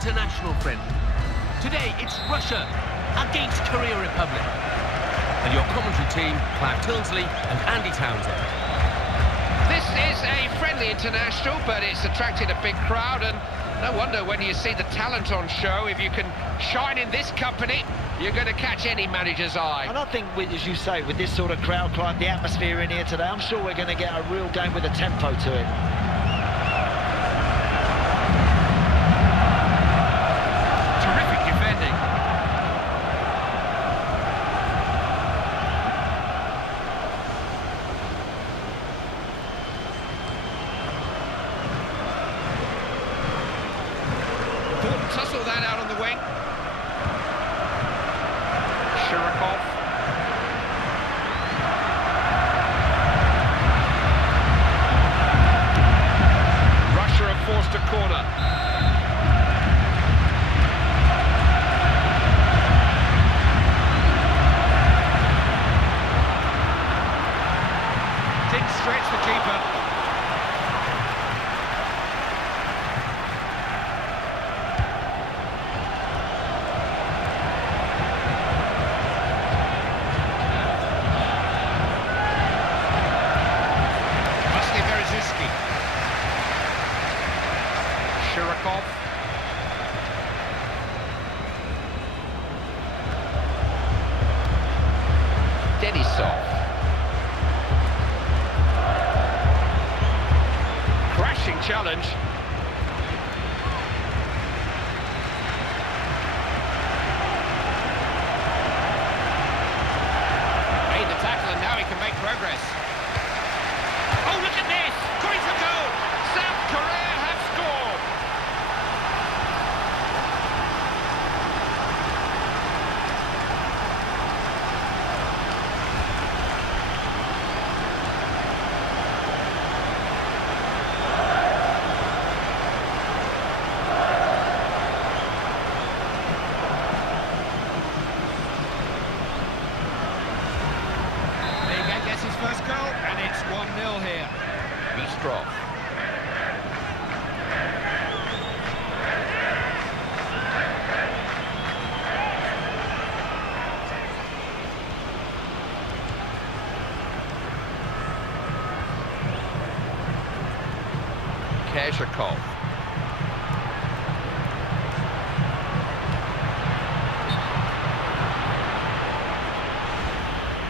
international friendly. Today it's Russia against Korea Republic. And your commentary team, Clive Tilsley and Andy Townsend. This is a friendly international, but it's attracted a big crowd, and no wonder when you see the talent on show. If you can shine in this company, you're going to catch any manager's eye. And I think, as you say, with this sort of crowd, Clive, the atmosphere in here today, I'm sure we're going to get a real game with a tempo to it. Terrific defending. Tussle that out on the wing. Shirokov. Russia have forced a corner. Didn't stretch the keeper. Shirokov. Denisov. Crashing challenge. Made the tackle and now he can make progress. Oh, look at this! Going for goal! South Korea have scored! Liga gets his first goal, and it's 1-0 here. Bistrov. Kazakov.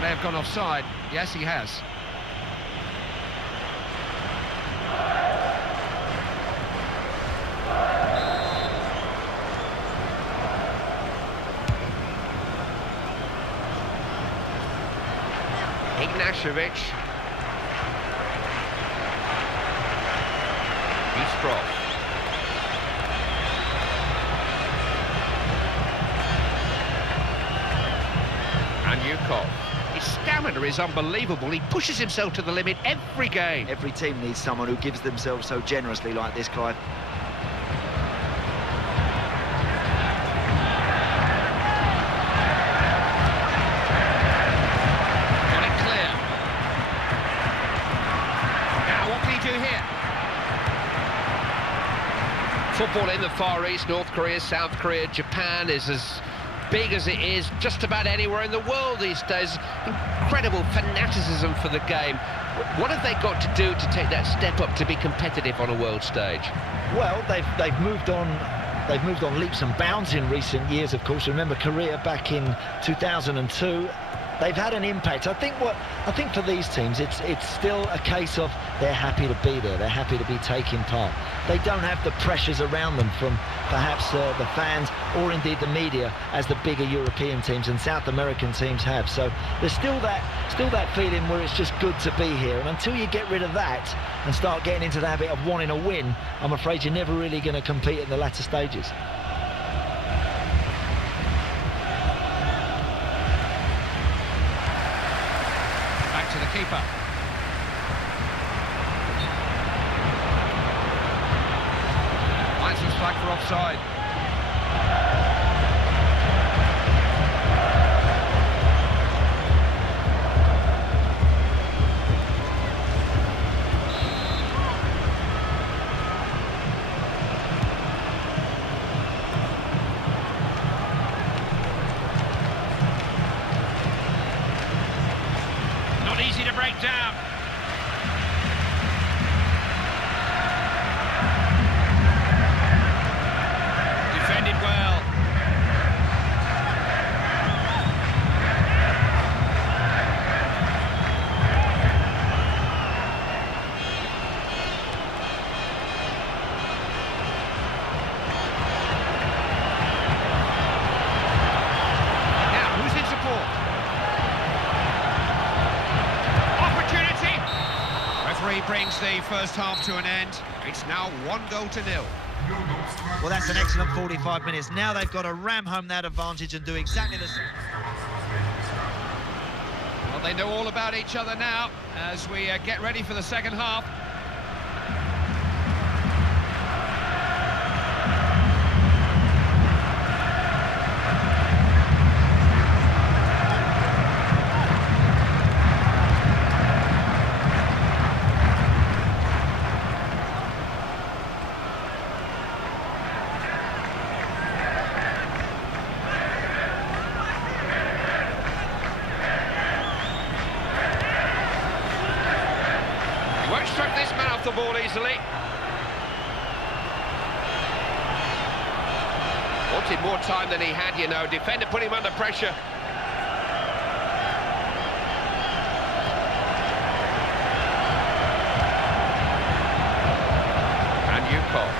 May have gone offside. Yes, he has. Ignashevich. Bistrov. And Yukov. His stamina is unbelievable. He pushes himself to the limit every game. Every team needs someone who gives themselves so generously like this, Clive. Got it clear. Now, what can he do here? Football in the Far East, North Korea, South Korea, Japan is as big as it is just about anywhere in the world these days. Incredible fanaticism for the game. What have they got to do to take that step up to be competitive on a world stage? Well, they've moved on. They've moved on leaps and bounds in recent years, of course. Remember Korea back in 2002. They've had an impact. I think for these teams, it's still a case of they're happy to be there. They're happy to be taking part. They don't have the pressures around them from perhaps the fans or indeed the media as the bigger European teams and South American teams have. So there's still that feeling where it's just good to be here. And until you get rid of that and start getting into the habit of wanting a win, I'm afraid you're never really going to compete in the latter stages. To the keeper. Linesman's flag for offside. down. Defended well. Brings the first half to an end. It's now 1-0. Well, that's an excellent 45 minutes. Now they've got to ram home that advantage and do exactly the same. Well, they know all about each other now as we get ready for the second half. Struck this man off the ball easily. Wanted more time than he had, you know. Defender put him under pressure. And Yukov.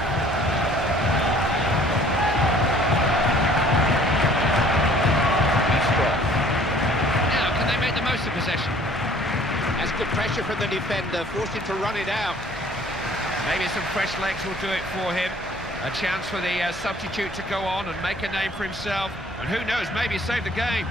Now, can they make the most of possession? That's good pressure from the defender, forced him to run it out. Maybe some fresh legs will do it for him. A chance for the substitute to go on and make a name for himself. And who knows, maybe save the game.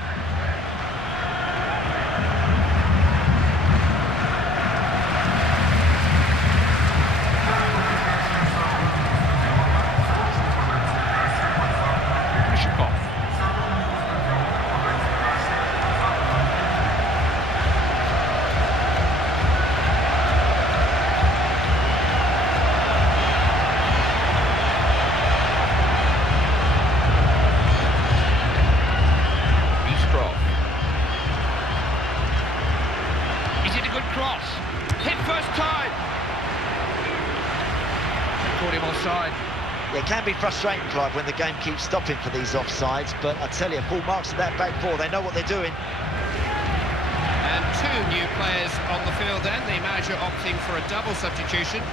Cross. Hit first time. Caught him offside. Yeah, it can be frustrating, Clive, when the game keeps stopping for these offsides, but I tell you, full marks to that back four. They know what they're doing. And two new players on the field then. The manager opting for a double substitution.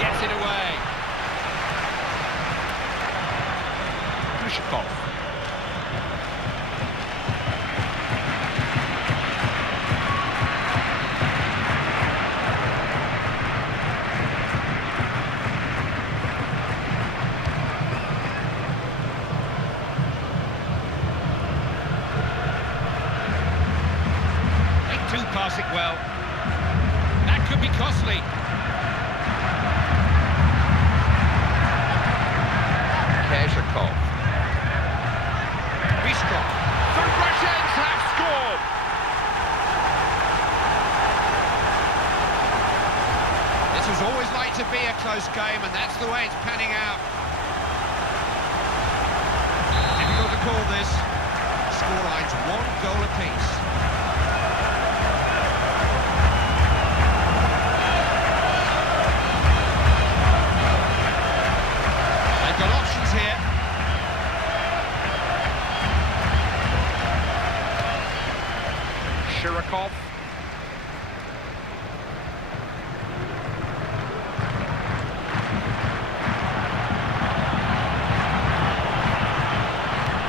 Gets it away. Cuiaba. Pass it well. That could be costly. Cuiaba. Bistro. The Russians have scored. This was always like to be a close game, and that's the way it's panning out. Difficult to call this. Scoreline's 1 goal apiece. Shirakov.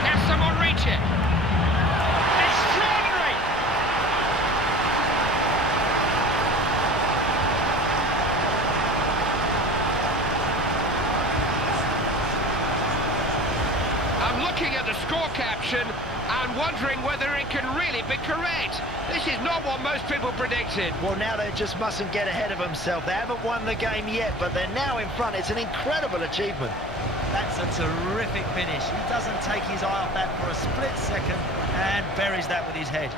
Can someone reach it? Extraordinary! I'm looking at the score caption and wondering whether it can really be correct. This is not what most people predicted. Well, now they just mustn't get ahead of themselves. They haven't won the game yet, but they're now in front. It's an incredible achievement. That's a terrific finish. He doesn't take his eye off that for a split second and buries that with his head.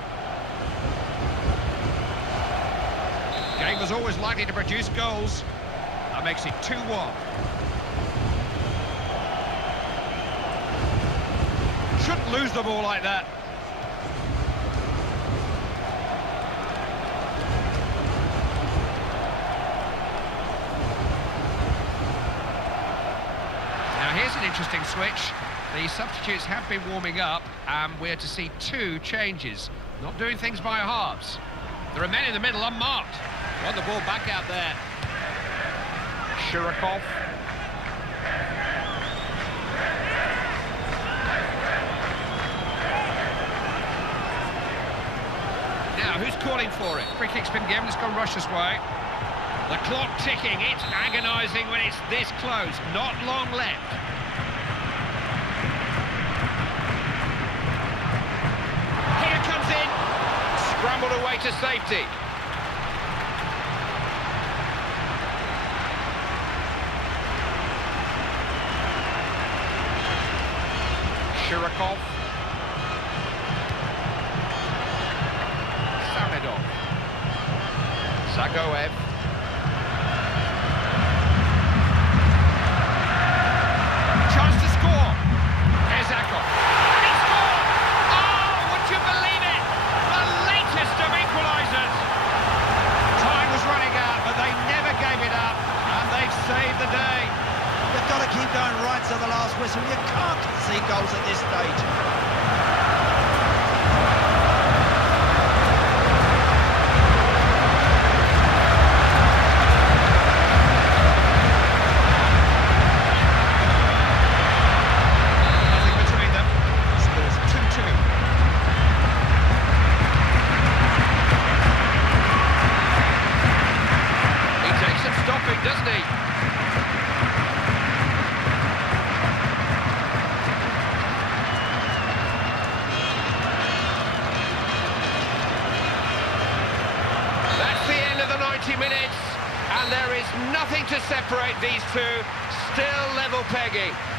Game was always likely to produce goals. That makes it 2-1. Shouldn't lose the ball like that. Now here's an interesting switch. The substitutes have been warming up, and we're to see 2 changes. Not doing things by halves. There are men in the middle unmarked. Want the ball back out there. Shirokov. Now, who's calling for it? Free kick's been given, it's gone Russia's way. The clock ticking, it's agonising when it's this close. Not long left. Here comes in. Scrambled away to safety. Shirokov. Samedov. Zagoev. Chance to score. Here's Zakov. And he scored! Oh, would you believe it? The latest of equalisers. Time was running out, but they never gave it up, and they've saved the day. They've got to keep going right to the last whistle. You can't concede goals at this stage. Doesn't he? That's the end of the 90 minutes, and there is nothing to separate these two. Still level pegging.